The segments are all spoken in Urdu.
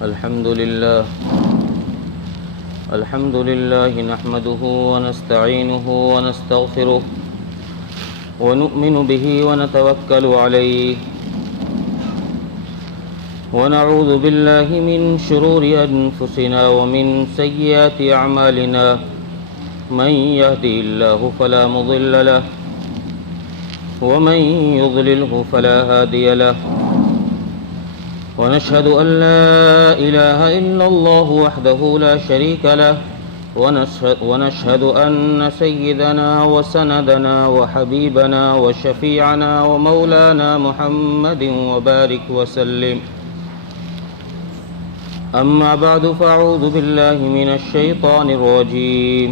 الحمد لله نحمده ونستعينه ونستغفره ونؤمن به ونتوكل عليه ونعوذ بالله من شرور أنفسنا ومن سيئات أعمالنا من يهدي الله فلا مضل له ومن يضلله فلا هادي له ونشهد أن لا إله إلا الله وحده لا شريك له ونشهد أن سيدنا وسندنا وحبيبنا وشفيعنا ومولانا محمد وبارك وسلم. أما بعد فأعوذ بالله من الشيطان الرجيم.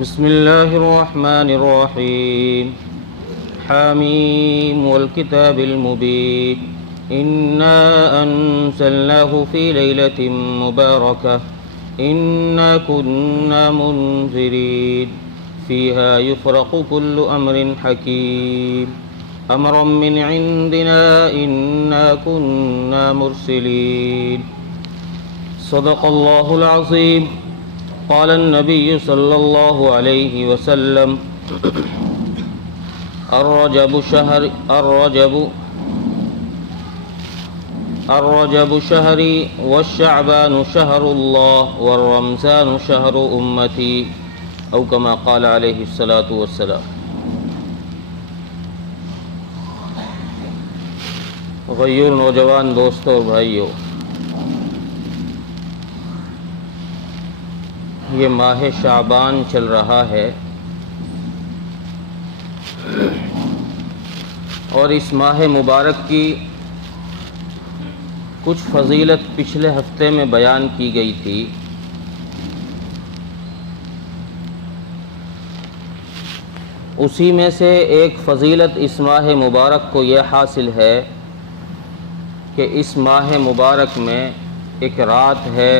بسم الله الرحمن الرحيم. حاميم والكتاب المبين إنا أنزلناه في ليلة مباركة إنا كنا منذرين فيها يفرق كل أمر حكيم أمرا من عندنا إنا كنا مرسلين. صدق الله العظيم. قال النبي صلى الله عليه وسلم الرجب شهري والشعبان شهر الله والرمضان شهر أمتي أو كما قال عليه الصلاة والسلام. غیور نوجوان دوستوں اور بھائیوں، یہ ماہ شعبان چل رہا ہے اور اس ماہ مبارک کی کچھ فضیلت پچھلے ہفتے میں بیان کی گئی تھی. اسی میں سے ایک فضیلت اس ماہ مبارک کو یہ حاصل ہے کہ اس ماہ مبارک میں ایک رات ہے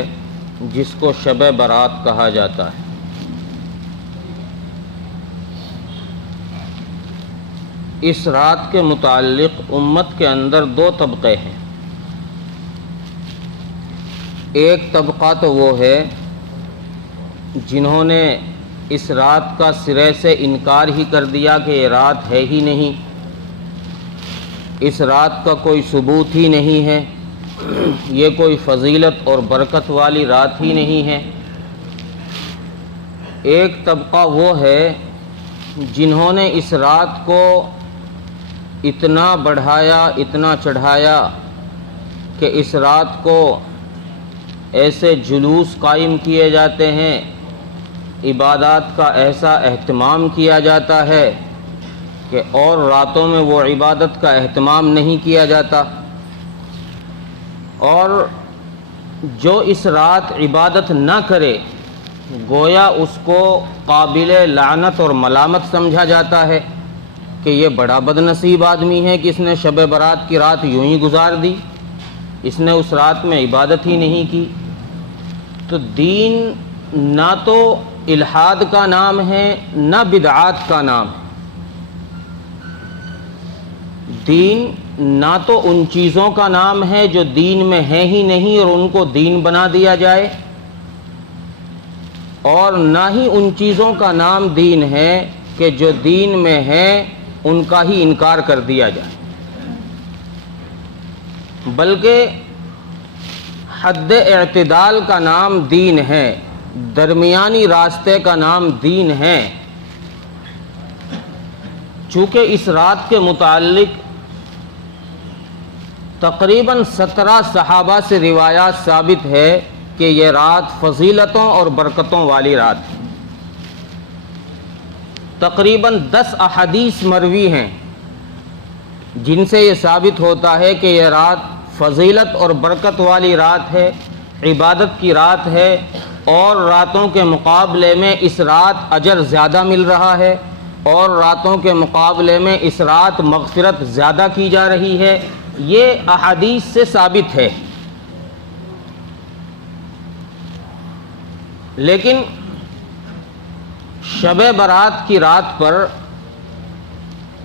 جس کو شب برات کہا جاتا ہے. اس رات کے متعلق امت کے اندر دو طبقے ہیں. ایک طبقہ تو وہ ہے جنہوں نے اس رات کا سرے سے انکار ہی کر دیا کہ یہ رات ہے ہی نہیں، اس رات کا کوئی ثبوت ہی نہیں ہے، یہ کوئی فضیلت اور برکت والی رات ہی نہیں ہے. ایک طبقہ وہ ہے جنہوں نے اس رات کو اتنا بڑھایا، اتنا چڑھایا کہ اس رات کو ایسے جلوس قائم کیے جاتے ہیں، عبادات کا ایسا اہتمام کیا جاتا ہے کہ اور راتوں میں وہ عبادت کا اہتمام نہیں کیا جاتا. اور جو اس رات عبادت نہ کرے گویا اس کو قابل لعنت اور ملامت سمجھا جاتا ہے کہ یہ بڑا بد نصیب آدمی ہے کہ اس نے شب برات کی رات یوں ہی گزار دی، اس نے اس رات میں عبادت ہی نہیں کی. تو دین نہ تو الحاد کا نام ہے نہ بدعات کا نام ہے. دین نہ تو ان چیزوں کا نام ہے جو دین میں ہے ہی نہیں اور ان کو دین بنا دیا جائے، اور نہ ہی ان چیزوں کا نام دین ہے کہ جو دین میں ہے ان کا ہی انکار کر دیا جائے. بلکہ حد اعتدال کا نام دین ہے، درمیانی راستے کا نام دین ہے. چونکہ اس رات کے متعلق تقریباً 17 صحابہ سے روایات ثابت ہے کہ یہ رات فضیلتوں اور برکتوں والی رات ہے. تقریباً 10 احادیث مروی ہیں جن سے یہ ثابت ہوتا ہے کہ یہ رات فضیلت اور برکت والی رات ہے، عبادت کی رات ہے، اور راتوں کے مقابلے میں اس رات اجر زیادہ مل رہا ہے، اور راتوں کے مقابلے میں اس رات مغفرت زیادہ کی جا رہی ہے. یہ احادیث سے ثابت ہے. لیکن شب برات کی رات پر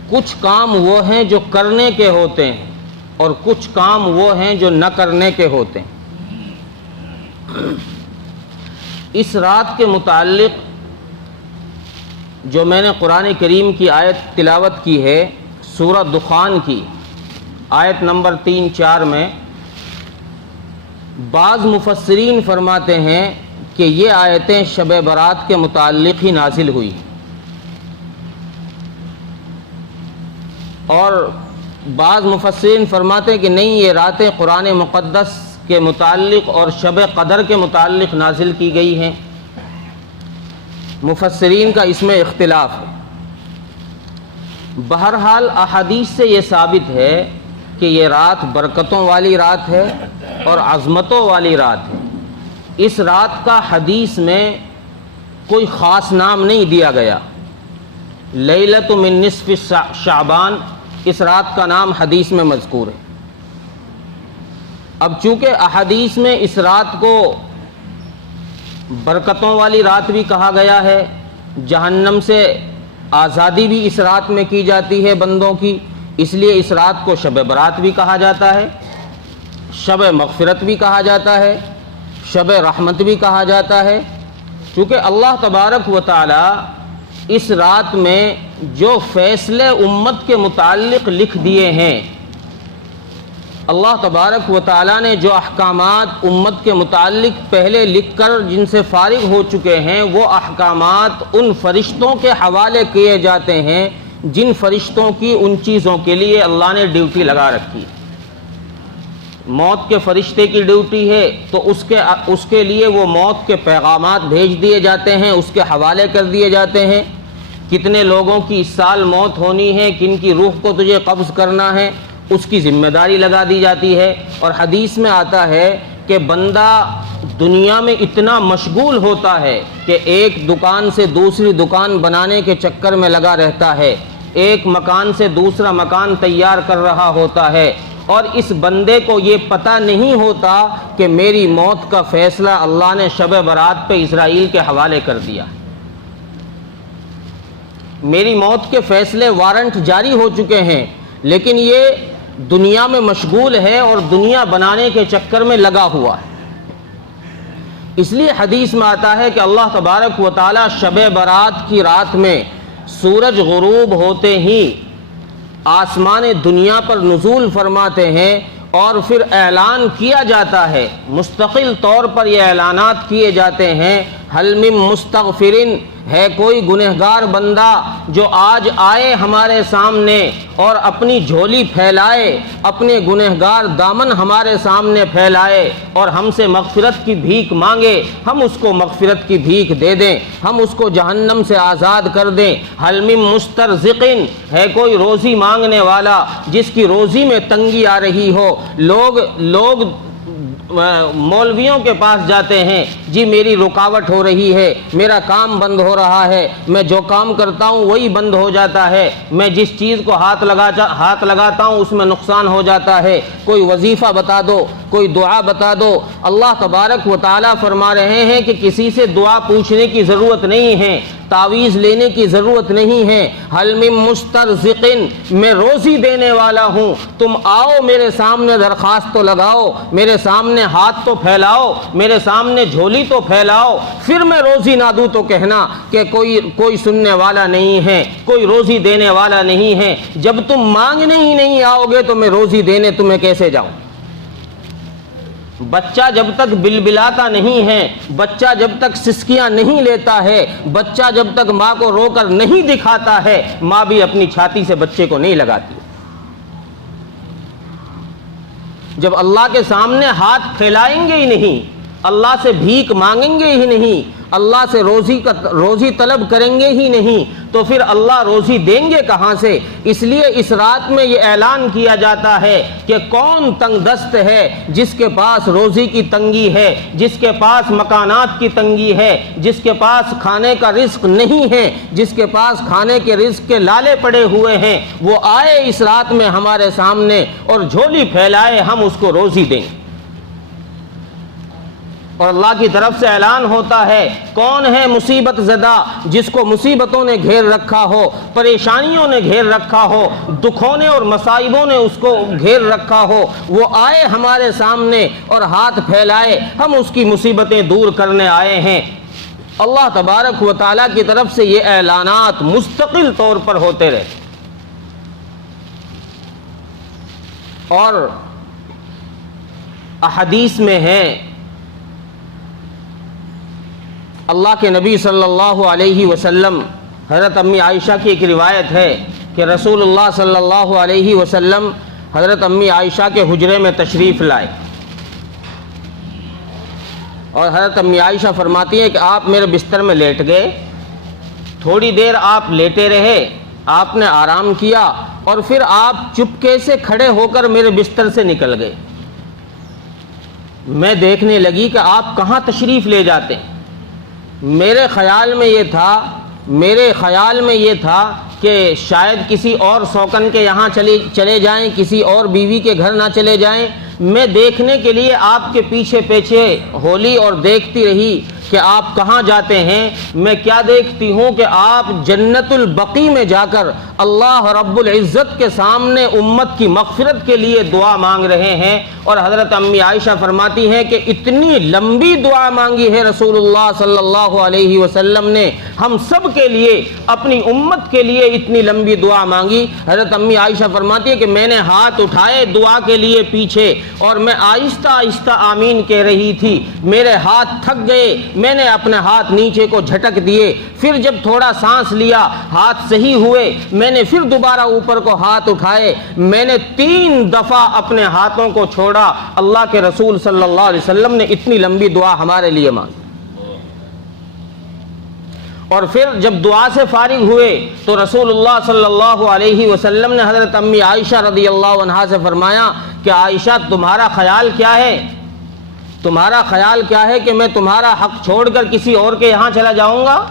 کچھ کام وہ ہیں جو کرنے کے ہوتے ہیں اور کچھ کام وہ ہیں جو نہ کرنے کے ہوتے ہیں۔ اس رات کے متعلق جو میں نے قرآن کریم کی آیت تلاوت کی ہے سورہ دخان کی آیت نمبر 3-4 میں، بعض مفسرین فرماتے ہیں کہ یہ آیتیں شب برات کے متعلق ہی نازل ہوئی، اور بعض مفسرین فرماتے ہیں کہ نہیں، یہ راتیں قرآن مقدس کے متعلق اور شب قدر کے متعلق نازل کی گئی ہیں۔ مفسرین کا اس میں اختلاف ہے۔ بہرحال احادیث سے یہ ثابت ہے کہ یہ رات برکتوں والی رات ہے اور عظمتوں والی رات ہے۔ اس رات کا حدیث میں کوئی خاص نام نہیں دیا گیا۔ لیلۃ من نصف شعبان اس رات کا نام حدیث میں مذکور ہے۔ اب چونکہ احادیث میں اس رات کو برکتوں والی رات بھی کہا گیا ہے، جہنم سے آزادی بھی اس رات میں کی جاتی ہے بندوں کی، اس لیے اس رات کو شب برات بھی کہا جاتا ہے، شب مغفرت بھی کہا جاتا ہے، شب رحمت بھی کہا جاتا ہے۔ چونکہ اللہ تبارک و تعالی اس رات میں جو فیصلے امت کے متعلق لکھ دیے ہیں، اللہ تبارک و تعالیٰ نے جو احکامات امت کے متعلق پہلے لکھ کر جن سے فارغ ہو چکے ہیں، وہ احکامات ان فرشتوں کے حوالے کیے جاتے ہیں جن فرشتوں کی ان چیزوں کے لیے اللہ نے ڈیوٹی لگا رکھی ہے۔ موت کے فرشتے کی ڈیوٹی ہے تو اس کے لیے وہ موت کے پیغامات بھیج دیے جاتے ہیں، اس کے حوالے کر دیے جاتے ہیں۔ کتنے لوگوں کی اس سال موت ہونی ہے، کن کی روح کو تجھے قبض کرنا ہے، اس کی ذمہ داری لگا دی جاتی ہے۔ اور حدیث میں آتا ہے کہ بندہ دنیا میں اتنا مشغول ہوتا ہے کہ ایک دکان سے دوسری دکان بنانے کے چکر میں لگا رہتا ہے، ایک مکان سے دوسرا مکان تیار کر رہا ہوتا ہے، اور اس بندے کو یہ پتہ نہیں ہوتا کہ میری موت کا فیصلہ اللہ نے شب برات پہ اسرائیل کے حوالے کر دیا۔ میری موت کے فیصلے وارنٹ جاری ہو چکے ہیں، لیکن یہ دنیا میں مشغول ہے اور دنیا بنانے کے چکر میں لگا ہوا ہے۔ اس لیے حدیث میں آتا ہے کہ اللہ تبارک و تعالی شب برات کی رات میں سورج غروب ہوتے ہی آسمان دنیا پر نزول فرماتے ہیں، اور پھر اعلان کیا جاتا ہے، مستقل طور پر یہ اعلانات کیے جاتے ہیں، حل من مستغفرین، ہے کوئی گنہگار بندہ جو آج آئے ہمارے سامنے اور اپنی جھولی پھیلائے، اپنے گنہگار دامن ہمارے سامنے پھیلائے اور ہم سے مغفرت کی بھیک مانگے، ہم اس کو مغفرت کی بھیک دے دیں، ہم اس کو جہنم سے آزاد کر دیں۔ حل من مسترزقین، ہے کوئی روزی مانگنے والا جس کی روزی میں تنگی آ رہی ہو۔ لوگ مولویوں کے پاس جاتے ہیں، جی میری رکاوٹ ہو رہی ہے، میرا کام بند ہو رہا ہے، میں جو کام کرتا ہوں وہی بند ہو جاتا ہے، میں جس چیز کو ہاتھ لگاتا ہوں اس میں نقصان ہو جاتا ہے، کوئی وظیفہ بتا دو، کوئی دعا بتا دو۔ اللہ تبارک و تعالیٰ فرما رہے ہیں کہ کسی سے دعا پوچھنے کی ضرورت نہیں ہے، تعویذ لینے کی ضرورت نہیں ہے۔ حل من مسترزقین، میں روزی دینے والا ہوں، تم آؤ میرے سامنے درخواست تو لگاؤ، میرے سامنے ہاتھ تو پھیلاؤ، میرے سامنے جھولی تو پھیلاؤ، پھر میں روزی نہ دوں تو کہنا کہ کوئی سننے والا نہیں ہے، کوئی روزی دینے والا نہیں ہے۔ جب تم مانگنے ہی نہیں آؤ گے تو میں روزی دینے تمہیں کیسے جاؤں؟ بچہ جب تک بلبلاتا نہیں ہے، بچہ جب تک سسکیاں نہیں لیتا ہے، بچہ جب تک ماں کو رو کر نہیں دکھاتا ہے، ماں بھی اپنی چھاتی سے بچے کو نہیں لگاتی۔ جب اللہ کے سامنے ہاتھ پھیلائیں گے ہی نہیں، اللہ سے بھیک مانگیں گے ہی نہیں، اللہ سے روزی طلب کریں گے ہی نہیں، تو پھر اللہ روزی دیں گے کہاں سے؟ اس لیے اس رات میں یہ اعلان کیا جاتا ہے کہ کون تنگ دست ہے جس کے پاس روزی کی تنگی ہے، جس کے پاس مکانات کی تنگی ہے، جس کے پاس کھانے کا رزق نہیں ہے، جس کے پاس کھانے کے رزق کے لالے پڑے ہوئے ہیں، وہ آئے اس رات میں ہمارے سامنے اور جھولی پھیلائے، ہم اس کو روزی دیں۔ اور اللہ کی طرف سے اعلان ہوتا ہے کون ہے مصیبت زدہ جس کو مصیبتوں نے گھیر رکھا ہو، پریشانیوں نے گھیر رکھا ہو، دکھوں نے اور مصائبوں نے اس کو گھیر رکھا ہو، وہ آئے ہمارے سامنے اور ہاتھ پھیلائے، ہم اس کی مصیبتیں دور کرنے آئے ہیں۔ اللہ تبارک و تعالیٰ کی طرف سے یہ اعلانات مستقل طور پر ہوتے رہے۔ اور احادیث میں ہے، اللہ کے نبی صلی اللہ علیہ وسلم، حضرت امی عائشہ کی ایک روایت ہے کہ رسول اللہ صلی اللہ علیہ وسلم حضرت امی عائشہ کے حجرے میں تشریف لائے، اور حضرت امی عائشہ فرماتی ہیں کہ آپ میرے بستر میں لیٹ گئے، تھوڑی دیر آپ لیٹے رہے، آپ نے آرام کیا، اور پھر آپ چپکے سے کھڑے ہو کر میرے بستر سے نکل گئے۔ میں دیکھنے لگی کہ آپ کہاں تشریف لے جاتے ہیں۔ میرے خیال میں یہ تھا کہ شاید کسی اور سوکن کے یہاں چلے جائیں، کسی اور بیوی کے گھر نہ چلے جائیں۔ میں دیکھنے کے لیے آپ کے پیچھے ہولی اور دیکھتی رہی کہ آپ کہاں جاتے ہیں۔ میں کیا دیکھتی ہوں کہ آپ جنت البقیع میں جا کر اللہ رب العزت کے سامنے امت کی مغفرت کے لیے دعا مانگ رہے ہیں۔ اور حضرت امی عائشہ فرماتی ہیں کہ اتنی لمبی دعا مانگی ہے رسول اللہ صلی اللہ علیہ وسلم نے، ہم سب کے لیے، اپنی امت کے لیے اتنی لمبی دعا مانگی۔ حضرت امی عائشہ فرماتی ہے کہ میں نے ہاتھ اٹھائے دعا کے لیے پیچھے، اور میں آہستہ آہستہ آمین کہہ رہی تھی، میرے ہاتھ تھک گئے، میں نے اپنے ہاتھ نیچے کو جھٹک دیے، پھر جب تھوڑا سانس لیا، ہاتھ صحیح ہوئے، میں نے پھر دوبارہ اوپر کو ہاتھ اٹھائے، میں نے 3 دفعہ اپنے ہاتھوں کو چھوڑا۔ اللہ کے رسول صلی اللہ علیہ وسلم نے اتنی لمبی دعا ہمارے لیے مانگی۔ اور پھر جب دعا سے فارغ ہوئے تو رسول اللہ صلی اللہ علیہ وسلم نے حضرت امی عائشہ رضی اللہ عنہا سے فرمایا کہ عائشہ تمہارا خیال کیا ہے؟ تمہارا خیال کیا ہے کہ میں تمہارا حق چھوڑ کر کسی اور کے یہاں چلا جاؤں گا؟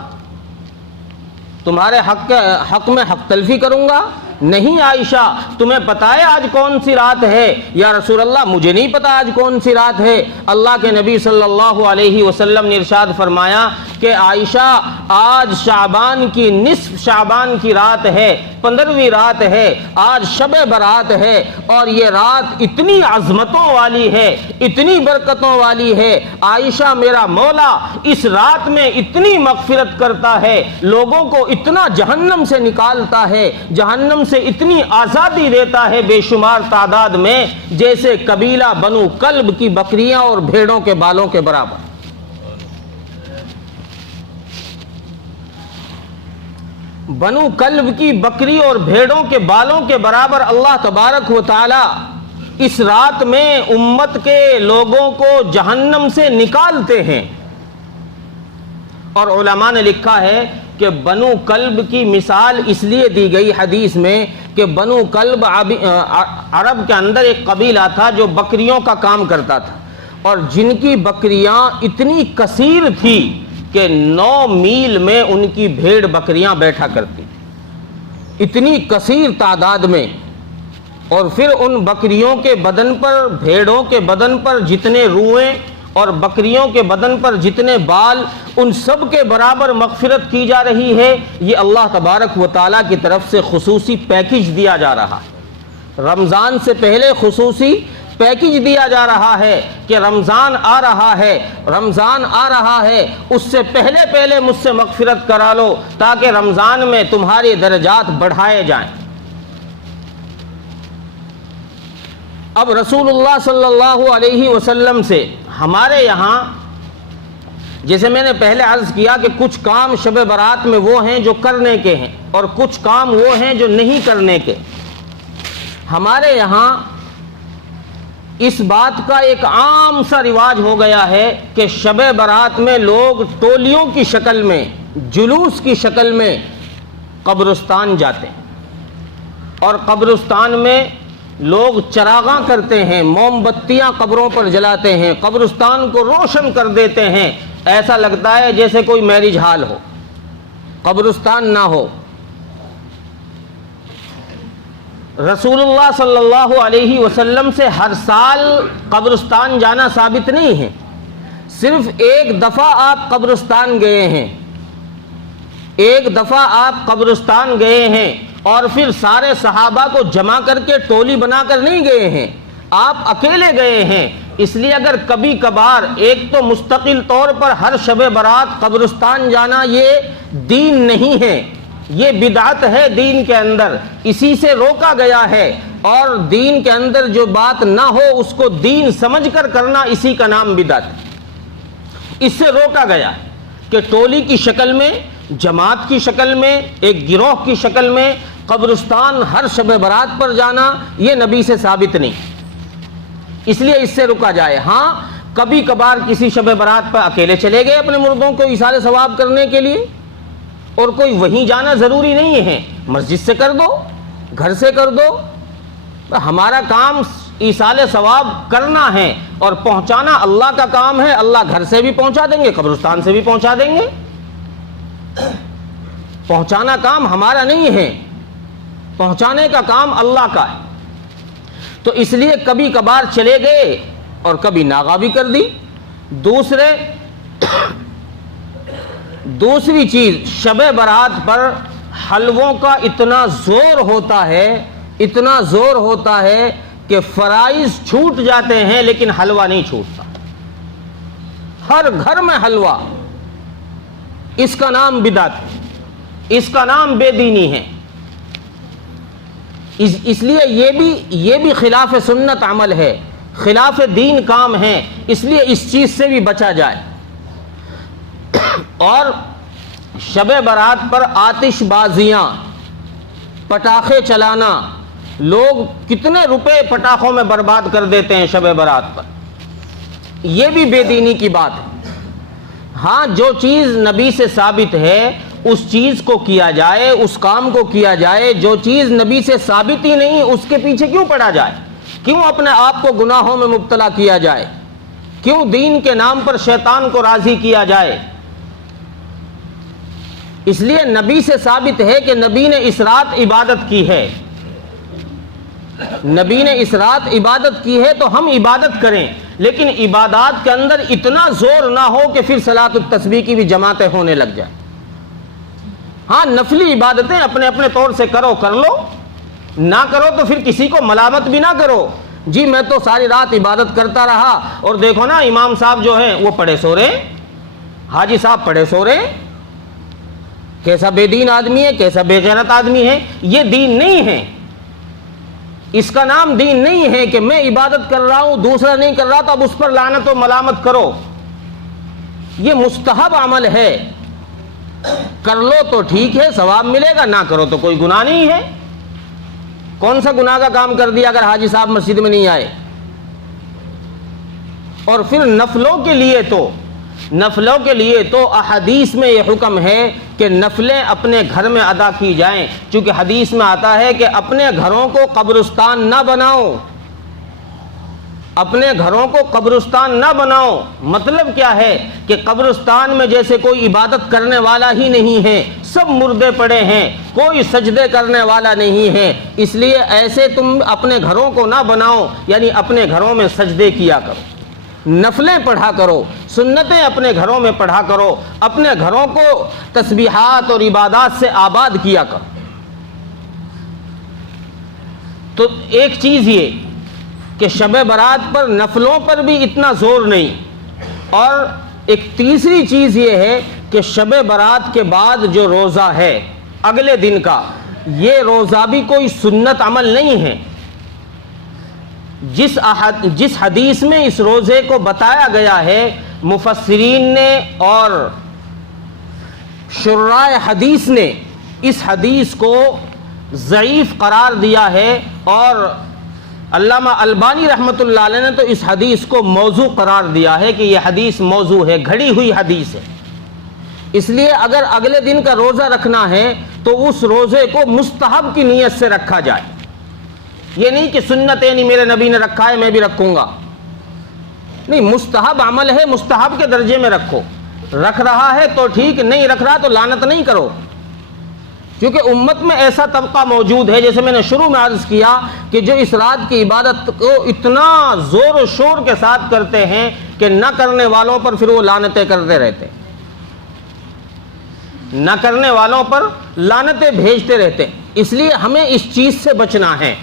تمہارے حق میں حق تلفی کروں گا؟ نہیں عائشہ، تمہیں پتہ ہے آج کون سی رات ہے؟ یا رسول اللہ مجھے نہیں پتا آج کون سی رات ہے۔ اللہ کے نبی صلی اللہ علیہ وسلم نے ارشاد فرمایا کہ عائشہ آج شعبان کی نصف شعبان کی رات ہے، 15ویں رات ہے، آج شب برات ہے، اور یہ رات اتنی عظمتوں والی ہے، اتنی برکتوں والی ہے۔ عائشہ میرا مولا اس رات میں اتنی مغفرت کرتا ہے، لوگوں کو اتنا جہنم سے نکالتا ہے، جہنم سے اتنی آزادی دیتا ہے بے شمار تعداد میں، جیسے قبیلہ بنو کلب کی بکریاں اور بھیڑوں کے بالوں کے برابر۔ بنو کلب کی بکری اور بھیڑوں کے بالوں کے برابر اللہ تبارک و تعالی اس رات میں امت کے لوگوں کو جہنم سے نکالتے ہیں۔ اور علماء نے لکھا ہے کہ بنو کلب کی مثال اس لیے دی گئی حدیث میں کہ بنو کلب عرب کے اندر ایک قبیلہ تھا جو بکریوں کا کام کرتا تھا، اور جن کی بکریاں اتنی کثیر تھی کہ 9 میل میں ان کی بھیڑ بکریاں بیٹھا کرتی، اتنی کثیر تعداد میں۔ اور پھر ان بکریوں کے بدن پر، بھیڑوں کے بدن پر جتنے روئیں اور بکریوں کے بدن پر جتنے بال، ان سب کے برابر مغفرت کی جا رہی ہے۔ یہ اللہ تبارک و تعالیٰ کی طرف سے خصوصی پیکج دیا جا رہا ہے۔ رمضان سے پہلے خصوصی پیکج دیا جا رہا ہے کہ رمضان آ رہا ہے، رمضان آ رہا ہے، اس سے پہلے مجھ سے مغفرت کرا لو تاکہ رمضان میں تمہارے درجات بڑھائے جائیں۔ اب رسول اللہ صلی اللہ علیہ وسلم سے ہمارے یہاں، جیسے میں نے پہلے عرض کیا کہ کچھ کام شب برات میں وہ ہیں جو کرنے کے ہیں اور کچھ کام وہ ہیں جو نہیں کرنے کے۔ ہمارے یہاں اس بات کا ایک عام سا رواج ہو گیا ہے کہ شب برات میں لوگ ٹولیوں کی شکل میں، جلوس کی شکل میں قبرستان جاتے ہیں، اور قبرستان میں لوگ چراغاں کرتے ہیں، موم بتیاں قبروں پر جلاتے ہیں، قبرستان کو روشن کر دیتے ہیں، ایسا لگتا ہے جیسے کوئی میرج ہال ہو، قبرستان نہ ہو۔ رسول اللہ صلی اللہ علیہ وسلم سے ہر سال قبرستان جانا ثابت نہیں ہے۔ صرف ایک دفعہ آپ قبرستان گئے ہیں، ایک دفعہ آپ قبرستان گئے ہیں اور پھر سارے صحابہ کو جمع کر کے ٹولی بنا کر نہیں گئے ہیں، آپ اکیلے گئے ہیں۔ اس لیے اگر کبھی کبھار ایک تو مستقل طور پر ہر شب برات قبرستان جانا یہ دین نہیں ہے، یہ بدعت ہے دین کے اندر، اسی سے روکا گیا ہے، اور دین کے اندر جو بات نہ ہو اس کو دین سمجھ کر کرنا، اسی کا نام بدعت ہے۔ اس سے روکا گیا کہ ٹولی کی شکل میں، جماعت کی شکل میں، ایک گروہ کی شکل میں قبرستان ہر شب برات پر جانا یہ نبی سے ثابت نہیں، اس لیے اس سے رکا جائے۔ ہاں کبھی کبھار کسی شب برات پر اکیلے چلے گئے اپنے مردوں کو ایثار ثواب کرنے کے لیے، اور کوئی وہیں جانا ضروری نہیں ہے، مسجد سے کر دو، گھر سے کر دو، ہمارا کام ایصال ثواب کرنا ہے اور پہنچانا اللہ کا کام ہے، اللہ گھر سے بھی پہنچا دیں گے، قبرستان سے بھی پہنچا دیں گے، پہنچانا کام ہمارا نہیں ہے، پہنچانے کا کام اللہ کا ہے۔ تو اس لیے کبھی کبھار چلے گئے اور کبھی ناغہ بھی کر دی۔ دوسری چیز، شب برات پر حلووں کا اتنا زور ہوتا ہے، اتنا زور ہوتا ہے کہ فرائض چھوٹ جاتے ہیں لیکن حلوہ نہیں چھوٹتا، ہر گھر میں حلوہ، اس کا نام بدعت ہے، اس کا نام بے دینی ہے۔ اس لیے یہ بھی خلاف سنت عمل ہے، خلاف دین کام ہے، اس لیے اس چیز سے بھی بچا جائے۔ اور شب برات پر آتش بازیاں، پٹاخے چلانا، لوگ کتنے روپے پٹاخوں میں برباد کر دیتے ہیں شب برات پر، یہ بھی بے دینی کی بات ہے۔ ہاں جو چیز نبی سے ثابت ہے اس چیز کو کیا جائے، اس کام کو کیا جائے، جو چیز نبی سے ثابت ہی نہیں اس کے پیچھے کیوں پڑا جائے، کیوں اپنے آپ کو گناہوں میں مبتلا کیا جائے، کیوں دین کے نام پر شیطان کو راضی کیا جائے۔ اس لیے نبی سے ثابت ہے کہ نبی نے اس رات عبادت کی ہے، نبی نے اس رات عبادت کی ہے تو ہم عبادت کریں، لیکن عبادات کے اندر اتنا زور نہ ہو کہ پھر صلاۃ التسبیح کی بھی جماعتیں ہونے لگ جائیں۔ ہاں نفلی عبادتیں اپنے اپنے طور سے کرو، کر لو، نہ کرو تو پھر کسی کو ملامت بھی نہ کرو، جی میں تو ساری رات عبادت کرتا رہا اور دیکھو نا امام صاحب جو ہیں وہ پڑے سو رہے، حاجی صاحب پڑے سو رہے، کیسا بے دین آدمی ہے، کیسا بے غیرت آدمی ہے۔ یہ دین نہیں ہے، اس کا نام دین نہیں ہے کہ میں عبادت کر رہا ہوں دوسرا نہیں کر رہا تو اب اس پر لعنت و ملامت کرو۔ یہ مستحب عمل ہے، کر لو تو ٹھیک ہے ثواب ملے گا، نہ کرو تو کوئی گناہ نہیں ہے۔ کون سا گناہ کا کام کر دیا اگر حاجی صاحب مسجد میں نہیں آئے؟ اور پھر نفلوں کے لیے تو احادیث میں یہ حکم ہے کہ نفلیں اپنے گھر میں ادا کی جائیں، چونکہ حدیث میں آتا ہے کہ اپنے گھروں کو قبرستان نہ بناؤ، اپنے گھروں کو قبرستان نہ بناؤ۔ مطلب کیا ہے کہ قبرستان میں جیسے کوئی عبادت کرنے والا ہی نہیں ہے، سب مردے پڑے ہیں، کوئی سجدے کرنے والا نہیں ہے، اس لیے ایسے تم اپنے گھروں کو نہ بناؤ، یعنی اپنے گھروں میں سجدے کیا کرو، نفلیں پڑھا کرو، سنتیں اپنے گھروں میں پڑھا کرو، اپنے گھروں کو تسبیحات اور عبادات سے آباد کیا کرو۔ تو ایک چیز یہ کہ شب برات پر نفلوں پر بھی اتنا زور نہیں، اور ایک تیسری چیز یہ ہے کہ شب برات کے بعد جو روزہ ہے اگلے دن کا، یہ روزہ بھی کوئی سنت عمل نہیں ہے۔ جس حدیث میں اس روزے کو بتایا گیا ہے، مفسرین نے اور شراح حدیث نے اس حدیث کو ضعیف قرار دیا ہے، اور علامہ البانی رحمۃ اللہ علیہ نے تو اس حدیث کو موضوع قرار دیا ہے کہ یہ حدیث موضوع ہے، گھڑی ہوئی حدیث ہے۔ اس لیے اگر اگلے دن کا روزہ رکھنا ہے تو اس روزے کو مستحب کی نیت سے رکھا جائے، یہ نہیں کہ سنت ہے نہیں میرے نبی نے رکھا ہے میں بھی رکھوں گا، نہیں، مستحب عمل ہے، مستحب کے درجے میں رکھو، رکھ رہا ہے تو ٹھیک، نہیں رکھ رہا تو لعنت نہیں کرو، کیونکہ امت میں ایسا طبقہ موجود ہے، جیسے میں نے شروع میں عرض کیا کہ جو اس رات کی عبادت کو اتنا زور و شور کے ساتھ کرتے ہیں کہ نہ کرنے والوں پر پھر وہ لعنتیں کرتے رہتے ہیں، نہ کرنے والوں پر لعنتیں بھیجتے رہتے ہیں۔ اس لیے ہمیں اس چیز سے بچنا ہے،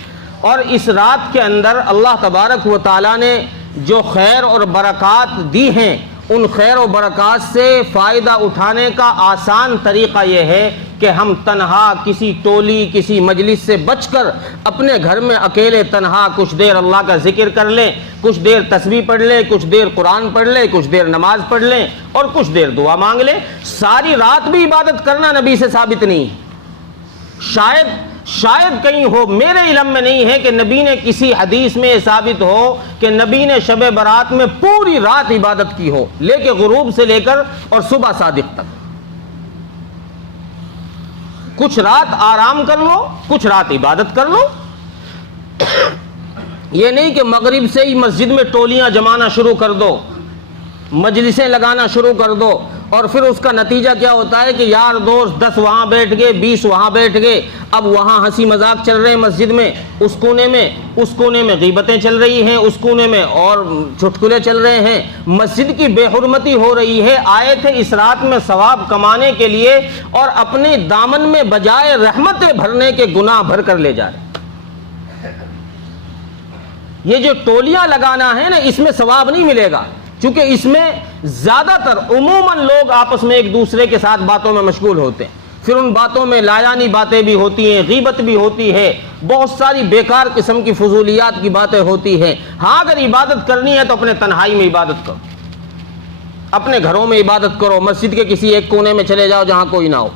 اور اس رات کے اندر اللہ تبارک و تعالیٰ نے جو خیر اور برکات دی ہیں، ان خیر و برکات سے فائدہ اٹھانے کا آسان طریقہ یہ ہے کہ ہم تنہا کسی ٹولی کسی مجلس سے بچ کر اپنے گھر میں اکیلے تنہا کچھ دیر اللہ کا ذکر کر لیں، کچھ دیر تسبیح پڑھ لیں، کچھ دیر قرآن پڑھ لیں، کچھ دیر نماز پڑھ لیں، اور کچھ دیر دعا مانگ لیں۔ ساری رات بھی عبادت کرنا نبی سے ثابت نہیں ہے۔ شاید کہیں ہو، میرے علم میں نہیں ہے کہ نبی نے کسی حدیث میں یہ ثابت ہو کہ نبی نے شب برات میں پوری رات عبادت کی ہو، لے کے غروب سے لے کر اور صبح صادق تک۔ کچھ رات آرام کر لو، کچھ رات عبادت کر لو۔ یہ نہیں کہ مغرب سے ہی مسجد میں ٹولیاں جمانا شروع کر دو، مجلسیں لگانا شروع کر دو، اور پھر اس کا نتیجہ کیا ہوتا ہے کہ یار دوست 10 وہاں بیٹھ گئے، 20 وہاں بیٹھ گئے، اب وہاں ہنسی مذاق چل رہے ہیں مسجد میں، اس کونے میں غیبتیں چل رہی ہیں، اس کونے میں اور چٹکلے چل رہے ہیں، مسجد کی بے حرمتی ہو رہی ہے۔ آئے تھے اس رات میں ثواب کمانے کے لیے، اور اپنے دامن میں بجائے رحمتیں بھرنے کے گناہ بھر کر لے جا رہے ہیں۔ یہ جو ٹولیاں لگانا ہے نا، اس میں ثواب نہیں ملے گا، چونکہ اس میں زیادہ تر عموماً لوگ آپس میں ایک دوسرے کے ساتھ باتوں میں مشغول ہوتے ہیں، پھر ان باتوں میں لایانی باتیں بھی ہوتی ہیں، غیبت بھی ہوتی ہے، بہت ساری بیکار قسم کی فضولیات کی باتیں ہوتی ہیں۔ ہاں اگر عبادت کرنی ہے تو اپنے تنہائی میں عبادت کرو، اپنے گھروں میں عبادت کرو، مسجد کے کسی ایک کونے میں چلے جاؤ جہاں کوئی نہ ہو،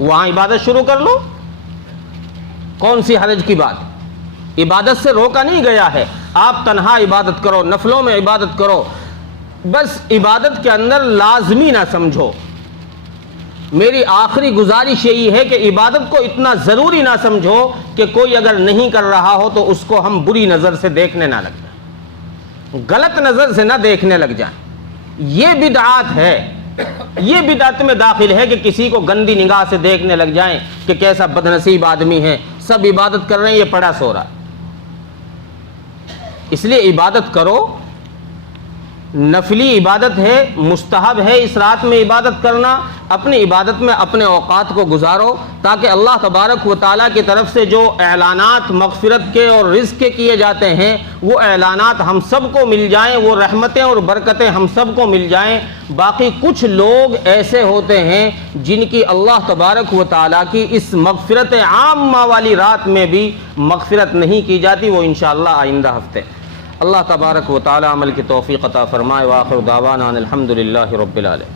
وہاں عبادت شروع کر لو۔ کون سی حرج کی بات؟ عبادت سے روکا نہیں گیا ہے، آپ تنہا عبادت کرو، نفلوں میں عبادت کرو، بس عبادت کے اندر لازمی نہ سمجھو۔ میری آخری گزارش یہی ہے کہ عبادت کو اتنا ضروری نہ سمجھو کہ کوئی اگر نہیں کر رہا ہو تو اس کو ہم بری نظر سے دیکھنے نہ لگ جائیں، غلط نظر سے نہ دیکھنے لگ جائیں۔ یہ بدعات ہے، یہ بدعت میں داخل ہے کہ کسی کو گندی نگاہ سے دیکھنے لگ جائیں کہ کیسا بدنصیب آدمی ہے، سب عبادت کر رہے ہیں، یہ پڑا سو رہا ہے۔ اس لیے عبادت کرو، نفلی عبادت ہے، مستحب ہے اس رات میں عبادت کرنا، اپنی عبادت میں اپنے اوقات کو گزارو، تاکہ اللہ تبارک و تعالیٰ کی طرف سے جو اعلانات مغفرت کے اور رزق کے کیے جاتے ہیں وہ اعلانات ہم سب کو مل جائیں، وہ رحمتیں اور برکتیں ہم سب کو مل جائیں۔ باقی کچھ لوگ ایسے ہوتے ہیں جن کی اللہ تبارک و تعالیٰ کی اس مغفرت عامہ والی رات میں بھی مغفرت نہیں کی جاتی، وہ انشاءاللہ آئندہ ہفتے۔ اللہ تبارک و تعالی عمل کی توفیق عطا فرمائے۔ وآخر دعوانا ان الحمد للہ رب العالمین۔